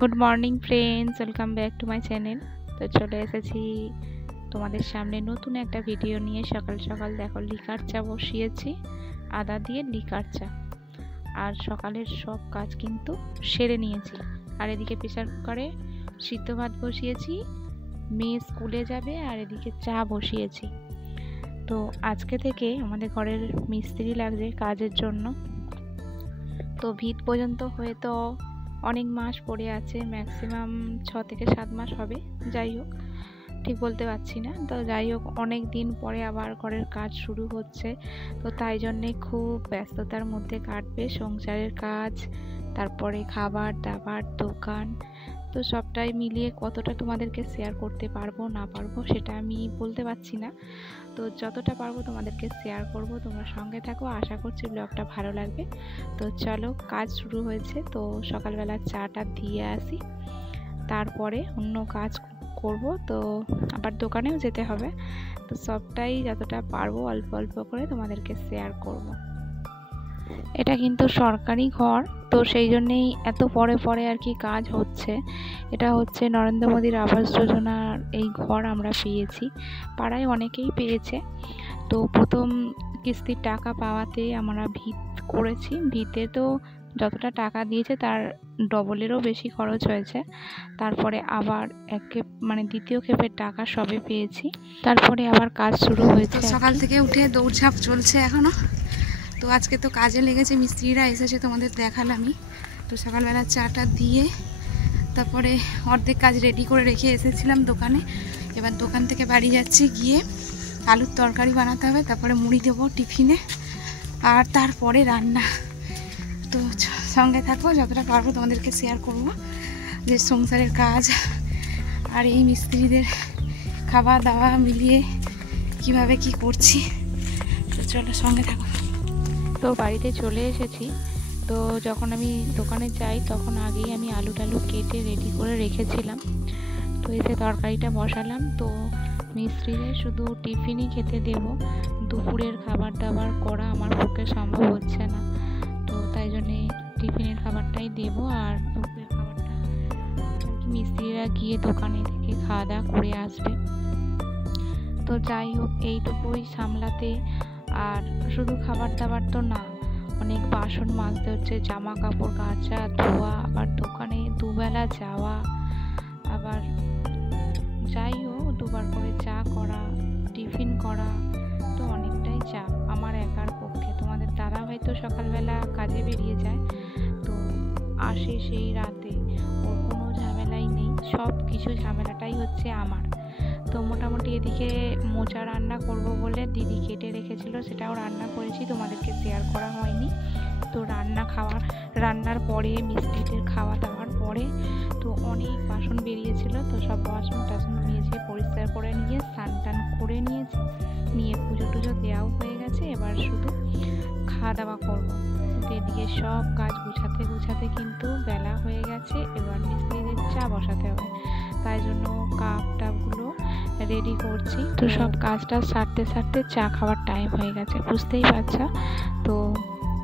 Good morning friends, welcome back to my channel. তো চলে এসেছি তোমাদের সামনে নতুন একটা ভিডিও নিয়ে। সকাল সকাল দেখো লিকার চা বসিয়েছি, আদা দিয়ে লিকার চা। আর সকালের সব কাজ কিন্তু সেরে নিয়েছি। আর এদিকে প্রেসার কুকারে সিদ্ধ ভাত বসিয়েছি, মেয়ে স্কুলে যাবে। আর এদিকে চা বসিয়েছি। তো আজকে থেকে আমাদের ঘরের মিস্ত্রি লাগছে কাজের জন্য। তো ভিত পর্যন্ত হয়তো অনেক মাস পড়ে আছে, ম্যাক্সিমাম 6 থেকে 7 মাস হবে। যাই হোক, ঠিক বলতে পারছি না। তো যাই হোক, অনেক দিন পরে আবার ঘরের কাজ শুরু হচ্ছে। তো তাই জন্যে খুব ব্যস্ততার মধ্যে কাটবে সংসারের কাজ, তারপরে খাবার দাবার, দোকান। তো সবটাই মিলিয়ে কতটা তোমাদেরকে শেয়ার করতে পারবো না পারবো সেটা আমি বলতে পারছি না। তো যতটা পারবো তোমাদেরকে শেয়ার করব। তোমরা সঙ্গে থাকো, আশা করছি ব্লগটা ভালো লাগবে। তো চলো, কাজ শুরু হয়েছে। তো সকালবেলা চাটা দিয়ে আসি, তারপরে অন্য কাজ করব। তো আবার দোকানেও যেতে হবে। তো সবটাই যতটা পারবো অল্প অল্প করে তোমাদেরকে শেয়ার করব। এটা কিন্তু সরকারি ঘর, তো সেই জন্যেই এত পরে পরে আর কি কাজ হচ্ছে। এটা হচ্ছে নরেন্দ্র মোদীর আবাস যোজনার এই ঘর আমরা পেয়েছি, পাড়ায় অনেকেই পেয়েছে। তো প্রথম কিস্তির টাকা পাওয়াতে আমরা ভিত করেছি। ভিতে তো যতটা টাকা দিয়েছে তার ডবলেরও বেশি খরচ হয়েছে। তারপরে আবার দ্বিতীয় ক্ষেপের টাকা সবে পেয়েছি, তারপরে আবার কাজ শুরু হয়েছে। সকাল থেকে উঠে দৌড়ঝাঁপ চলছে এখনো। তো আজকে তো কাজে লেগেছে, মিস্ত্রিরা এসেছে, তোমাদের দেখালামই। তো সকালবেলা চাটা দিয়ে তারপরে অর্ধেক কাজ রেডি করে রেখে এসেছিলাম দোকানে। এবার দোকান থেকে বাড়ি যাচ্ছি, গিয়ে আলুর তরকারি বানাতে হবে, তারপরে মুড়ি দেবো টিফিনে, আর তারপরে রান্না। তো সঙ্গে থাকো, যতটা পারবো তোমাদেরকে শেয়ার করব যে সংসারের কাজ আর এই মিস্ত্রিদের খাওয়া দাওয়া মিলিয়ে কিভাবে কি করছি। তো চলো সঙ্গে থাকো। তো বাড়িতে চলে এসেছি। তো যখন আমি দোকানে যাই তখন আগেই আমি আলু টালু কেটে রেডি করে রেখেছিলাম। তো এসে তরকারিটা বসালাম। তো মিস্ত্রিদের শুধু টিফিনই খেতে দেব, দুপুরের খাবার দাবার করা আমার পক্ষে সম্ভব হচ্ছে না। তো তাই জন্যে টিফিনের খাবারটাই দেব, আর দুপুরের খাবারটা আর কি মিস্ত্রিরা গিয়ে দোকানে থেকে খাওয়া দাওয়া করে আসবে। তো যাই হোক, এইটুকুই সামলাতে। আর শুধু খাবার দাবার তো না, অনেক বাসন মাজতে হচ্ছে, জামা কাপড় কাচা ধোয়া, আবার দোকানে দুবেলা যাওয়া, আবার যাই হোক দুবার করে চা করা, টিফিন করা। তো অনেকটাই চাপ আমার একার পক্ষে। তোমাদের দাদা হয়তো সকালবেলা কাজে বেরিয়ে যায়, তো আসে সেই রাতে, ওর কোনো ঝামেলাই নেই, সব কিছু ঝামেলাটাই হচ্ছে আমার। তো মোটামুটি এদিকে মোচা রান্না করব বলে দিদি কেটে রেখেছিল, সেটাও রান্না করেছি, তোমাদেরকে শেয়ার করা হয়নি। তো রান্নার পরে মিস্ত্রিদের খাওয়া দাওয়ার পরে তো অনেক বাসন বেরিয়েছিল। তো সব বাসন টাসন মেজে পরিষ্কার করে নিয়ে স্নান টান করে নিয়েছি, নিয়ে পুজো টুজো দেওয়াও হয়ে গেছে। এবার শুধু খাওয়া দাওয়া করবো। তো এদিকে সব কাজ গুছাতে গুছাতে কিন্তু বেলা হয়ে গেছে। এবার মিস্ত্রিদের চা বসাতে হবে, তাই জন্য কাপ টাপগুলো রেডি করছি। তো সব কাজটা সারতে সারতে চা খাওয়ার টাইম হয়ে গেছে, বুঝতেই পারছো। তো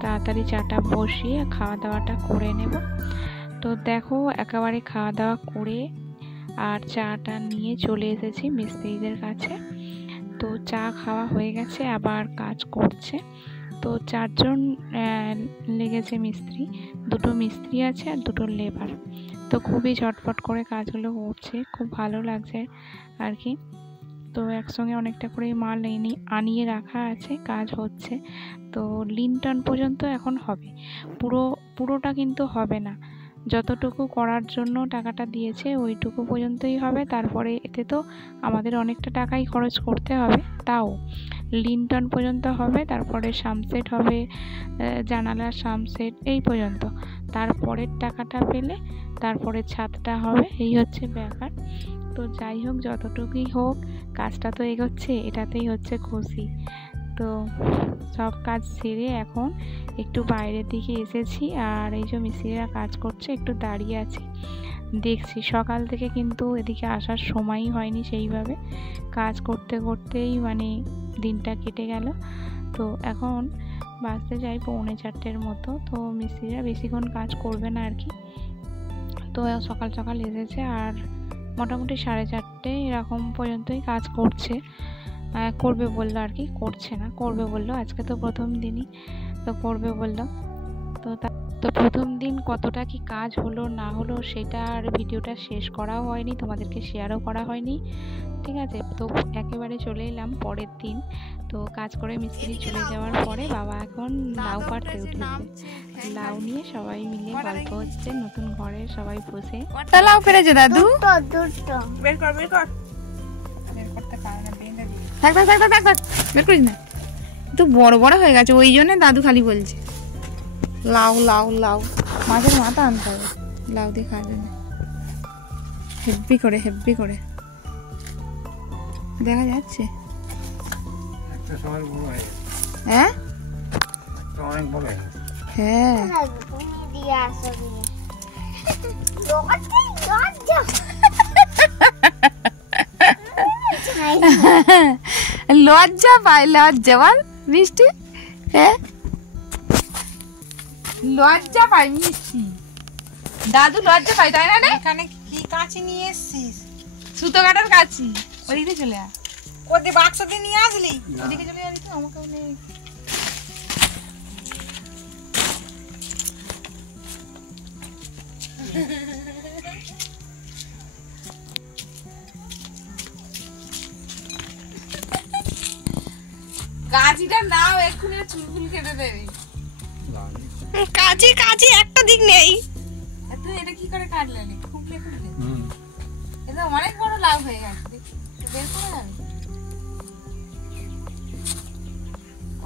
তাড়াতাড়ি চাটা বসিয়ে খাওয়া দাওয়াটা করে নেব। তো দেখো, একেবারে খাওয়া দাওয়া করে আর চাটা নিয়ে চলে এসেছি মিস্ত্রিদের কাছে। তো চা খাওয়া হয়ে গেছে, আবার কাজ করছে। তো 4 জন লেগেছে মিস্ত্রি, 2টো মিস্ত্রি আছে আর 2টো লেবার। তো খুবই ঝটপট করে কাজগুলো করছে, খুব ভালো লাগছে আর কি। তো একসঙ্গে অনেকটা করে মাল আনিয়ে রাখা আছে, কাজ হচ্ছে। তো লিনটন পর্যন্ত এখন হবে, পুরোটা কিন্তু হবে না। যতটুকু করার জন্য টাকাটা দিয়েছে ওইটুকু পর্যন্তই হবে। তারপরে এতে তো আমাদের অনেকটা টাকাই খরচ করতে হবে, তাও লিনটন পর্যন্ত হবে। তারপরে সামসেট হবে, জানালার সামসেট এই পর্যন্ত। তারপরের টাকাটা পেলে তারপরে ছাদটা হবে, এই হচ্ছে ব্যাপার। তো যাই হোক, যতটুকুই হোক কাজটা তো এগোচ্ছে, এটাতেই হচ্ছে খুশি। তো সব কাজ সেরে এখন একটু বাইরের দিকে এসেছি, আর এই যে মিস্ত্রিরা কাজ করছে, একটু দাঁড়িয়ে আছি দেখছি। সকাল থেকে কিন্তু এদিকে আসার সময়ই হয়নি সেইভাবে, কাজ করতে করতেই দিনটা কেটে গেল। তো এখন বাজতে যাই 3:45 মতো। তো মিস্ত্রিরা বেশিক্ষণ কাজ করবে না আর কি। তো সকাল সকাল এসেছে আর মোটামুটি 4:30 এরকম পর্যন্তই কাজ করছে, করবে বললো আর কি, করছে না, করবে বললো। আজকে তো প্রথম দিনই, তো করবে বললো। তো প্রথম দিন কতটা কি কাজ হলো না হলো সেটা আর ভিডিওটা শেষ করাও হয়নি, তোমাদেরকে শেয়ারও করা হয়নি, ঠিক আছে। তো একেবারে চলে এলাম পরের দিন। তো কাজ করে মিস্ত্রি চলে যাওয়ার পরে বাবা এখন লাউ পাড়তে উঠেছে। লাউ নিয়ে সবাই মিলে গল্প হচ্ছে, নতুন ঘরে সবাই বসে। কটা লাউ পেরেছে দাদু? বের কর বের কর। বের করতে পারে না, বেঁধে দিই। থাক থাক থাক থাক থাক, বের করিস না, তো বড় বড় হয়ে গেছে, ওই জন্য দাদু খালি বলছে লাউ লাউ লাউ। মাছের মাথা আনতে হবে, লাউ দিয়ে খাওয়ার জন্য। হেব্বি করে হেব্বি করে দেখা যাচ্ছে। একটা সময় বড় হয়ে গেছে, হ্যাঁ একটা অনেক বড় হয়ে গেছে। হ্যাঁ লজ্জা পাই, লজ্জা বল মিষ্টি, হ্যাঁ লজ্জা পাই মিষ্টি, দাদু লজ্জা পাই, তাই না রে? এখানে কি কাঁচি নিয়ে এসেছিস? সুতো কাটার কাছি, ওদিকে চলে আয়, ওদের বাক্স দিয়ে নিয়ে আসলি? ওদিকে চলে আয় তো, আমাকেও নেই। কাঁচিটা নাও, এক্ষুনি চুলফুল কেটে দেবে। কাঁচি কাঁচি একটা দিক নেই। তুই এটা কি করে কাটলে? খুবলে খুবলে এটা অনেক বড় লাভ হয়ে গেছে, বের করে যাবে।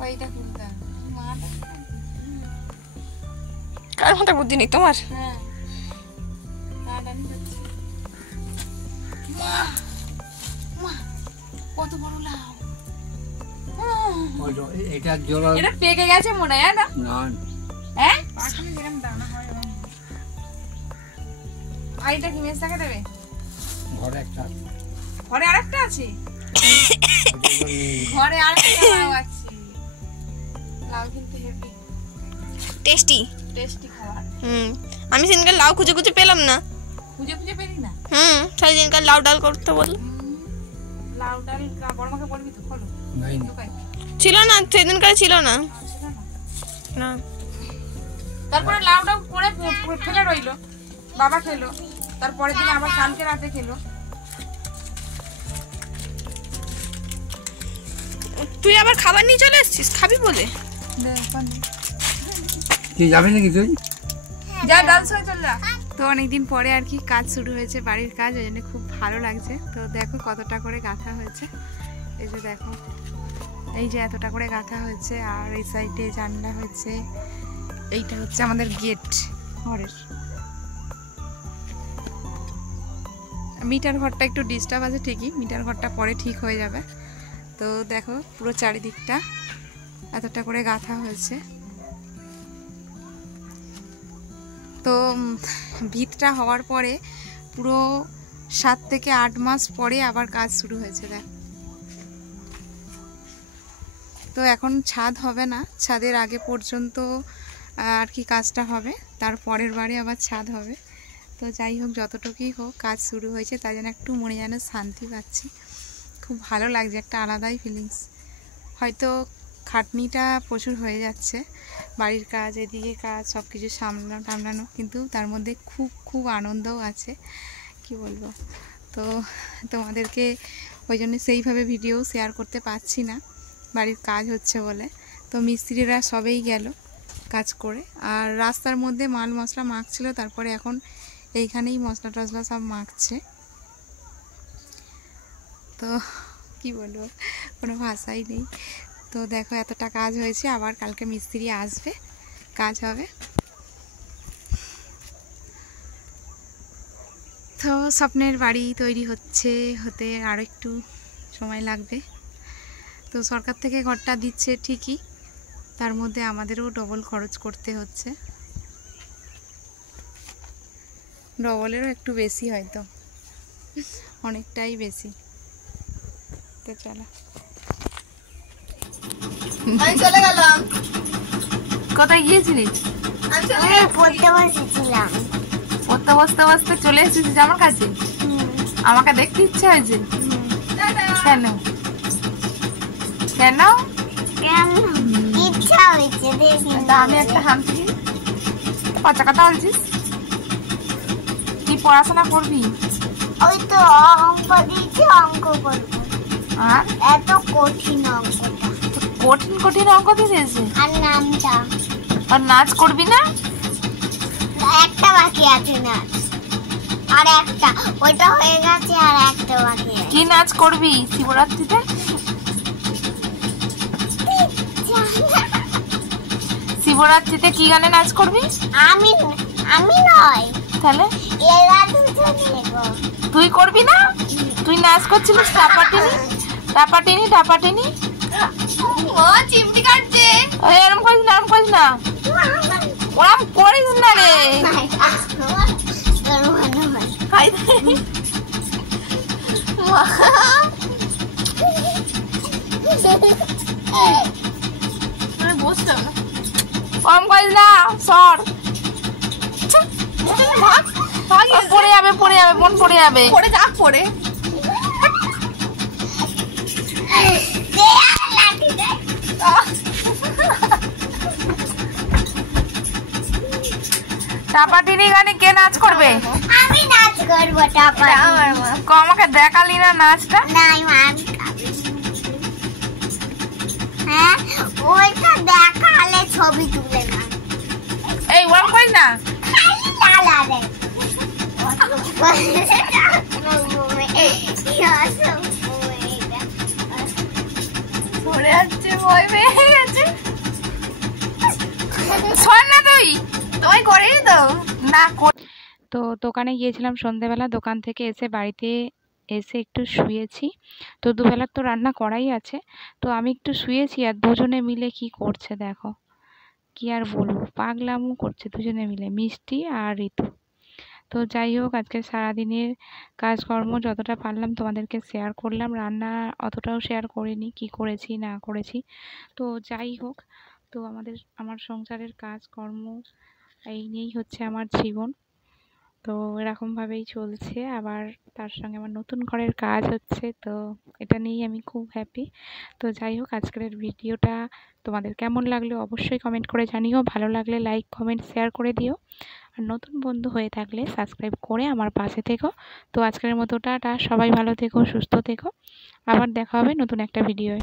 ওইটা খুলতে হবে, মাটা কার মাথা বুদ্ধি নেই তোমার? হ্যাঁ কাটানি হচ্ছে। কত বড় লাভ! এটা জোড়া এটা পেকে গেছে মনে হয় না? না, হ্যাঁ পাখি যেরকম দানা হয় এরকম। আর এটা কি মেজটাকে দেবে? ঘরে একটা আছে। ঘরে আরেকটা আছে? ঘরে আরেকটা লাউ আছে। লাউ কিন্তু হেভি টেস্টি। টেস্টি খাবার। আমি সেদিনকার লাউ খুঁজে খুঁজে পেলাম না। খুঁজে খুঁজে পেলি না? সেই দিনকার লাউ ডাল করতে বললো, লাউ ডাল বড় মাকে বলবি তো, খোলো নাই ছিল না সেদিনকার, ছিল না। না তারপরে লাউটা পরে ফেলে রইলো, বাবা খেলো, তারপরের দিন আবার কালকে রাতে খেলো। তুই আবার খাবার নিয়ে চলে এসেছিস, খাবি বলে? তুই যাবি নাকি? তুই যা, ডাল সয়ে চল যা। তো অনেকদিন পরে আর কি কাজ শুরু হয়েছে, বাড়ির কাজ, ওই জন্য খুব ভালো লাগছে। তো দেখো কতটা করে গাঁথা হয়েছে, এই যে দেখো, এই যে এতটা করে গাঁথা হয়েছে, আর এই সাইডে জানলা হয়েছে, এইটা হচ্ছে আমাদের গেট ঘরের। মিটার ঘরটা একটু ডিস্টার্ব আছে ঠিকই, মিটার ঘরটা পরে ঠিক হয়ে যাবে। তো দেখো পুরো চারিদিকটা এতটা করে গাঁথা হয়েছে। তো ভিতটা হওয়ার পরে পুরো 7 থেকে 8 মাস পরে আবার কাজ শুরু হয়েছে। দেখ, তো এখন ছাদ হবে না, ছাদের আগে পর্যন্ত আর কি কাজটা হবে, তার পরের বারে আবার ছাদ হবে। তো যাই হোক, যতটুকুই হোক কাজ শুরু হয়েছে, তাই জন্য একটু মনে যেন শান্তি পাচ্ছি, খুব ভালো লাগছে, একটা আলাদাই ফিলিংস। হয়তো খাটনিটা প্রচুর হয়ে যাচ্ছে, বাড়ির কাজ, এদিকে কাজ, সব কিছু সামলানো টামলানো, কিন্তু তার মধ্যে খুব খুব আনন্দও আছে, কি বলবো। তো তোমাদেরকে ওই জন্য সেইভাবে ভিডিও শেয়ার করতে পারছি না, বাড়ির কাজ হচ্ছে বলে। তো মিস্ত্রিরা সবেই গেল কাজ করে, আর রাস্তার মধ্যে মাল মশলা মাখছিল, তারপরে এখন এইখানেই মশলা টশলা সব মাখছে। তো কি বলবো, কোনো ভাষাই নেই। তো দেখো এতটা কাজ হয়েছে, আবার কালকে মিস্ত্রি আসবে, কাজ হবে। তো স্বপ্নের বাড়ি তৈরি হতে আরও একটু সময় লাগবে। তো সরকার থেকে ঘরটা দিচ্ছে ঠিকই, তার মধ্যে আমাদেরও ডবল খরচ করতে হচ্ছে, ডবলেরও একটু বেশি, হয়তো অনেকটাই বেশি। তো চলো, আমি চলে গেলাম। কোথায় গিয়েছিলিস? আমি পড়তে বসেছিলাম। পড়তে বসতে বসতে চলে এসেছিস আমার কাছে, আমাকে দেখতে ইচ্ছা হয়েছে। কেন কেন ইচ্ছা হয়েছে দেখি। তা আমি একটা হামছি, কথা কথা বলছিস, কি পড়াশোনা করবি? ওই তো অঙ্ক দিয়েছে, অঙ্ক করবো। আর এত কঠিন অঙ্কটা, কঠিন কঠিন অঙ্ক দিয়েছে। আর নামটা আর নাচ করবি না? একটা বাকি আছে নাচ, আর একটা ওইটা হয়ে গেছে, আর একটা বাকি আছে। কি নাচ করবি শিবরাত্রিতে? শিবরাত্রিতে কি গানে নাচ করবি? আমি আমি নয়, তাহলে এরা দুজনে গো। তুই করবি না? তুই নাচ করছিলিস টাপাটিনি টাপাটিনি টাপাটিনি। ও চিমটি কাটছে। ওই এরম করিস না, এরম করিস না, ওরম করিস না রে। তোর মনে হয় খাই দে। মানে বসতে হবে না। ওরম করিস না, সর। ভাগ ভাগ পড়ে যাবে, পড়ে যাবে, মন পড়ে যাবে। পড়ে যাক পড়ে। দে আর লাঠি দে। টাপাটিনি গানে কে নাচ করবে? আমি নাচ করবো টাপা। আমার মা। আমাকে দেখালি না নাচটা। নাই মান হ্যাঁ, ওইটা দেখালে ছবি তুলে না, এই ওরম করিস না। খালি লালা দে। পড়ে যাচ্ছে, ভয় পেয়ে গেছে। সর না তুই। তোমায় করেই তো। না তো দোকানে গিয়েছিলাম সন্ধেবেলা, দোকান থেকে এসে বাড়িতে এসে একটু শুয়েছি। তো দুবেলার তো রান্না করাই আছে, তো আমি একটু শুয়েছি। আর দুজনে মিলে কি করছে দেখো, কি আর বলবো, পাগলামো করছে দুজনে মিলে, মিষ্টি আর ঋতু। তো যাই হোক, আজকে সারাদিনের কাজকর্ম যতটা পারলাম তোমাদেরকে শেয়ার করলাম। রান্না অতটাও শেয়ার করিনি, কি করেছি না করেছি। তো যাই হোক, তো আমার সংসারের কাজকর্ম এই নিয়েই হচ্ছে আমার জীবন। তো এরকমভাবেই চলছে। আবার তার সঙ্গে আমার নতুন ঘরের কাজ হচ্ছে, তো এটা নিয়েই আমি খুব হ্যাপি। তো যাই হোক, আজকের ভিডিওটা তোমাদের কেমন লাগলো অবশ্যই কমেন্ট করে জানিও। ভালো লাগলে লাইক কমেন্ট শেয়ার করে দিও। আর নতুন বন্ধু হয়ে থাকলে সাবস্ক্রাইব করে আমার পাশে থেকো। তো আজকের মতো টাটা, সবাই ভালো থেকো, সুস্থ থেকো। আবার দেখা হবে নতুন একটা ভিডিওয়।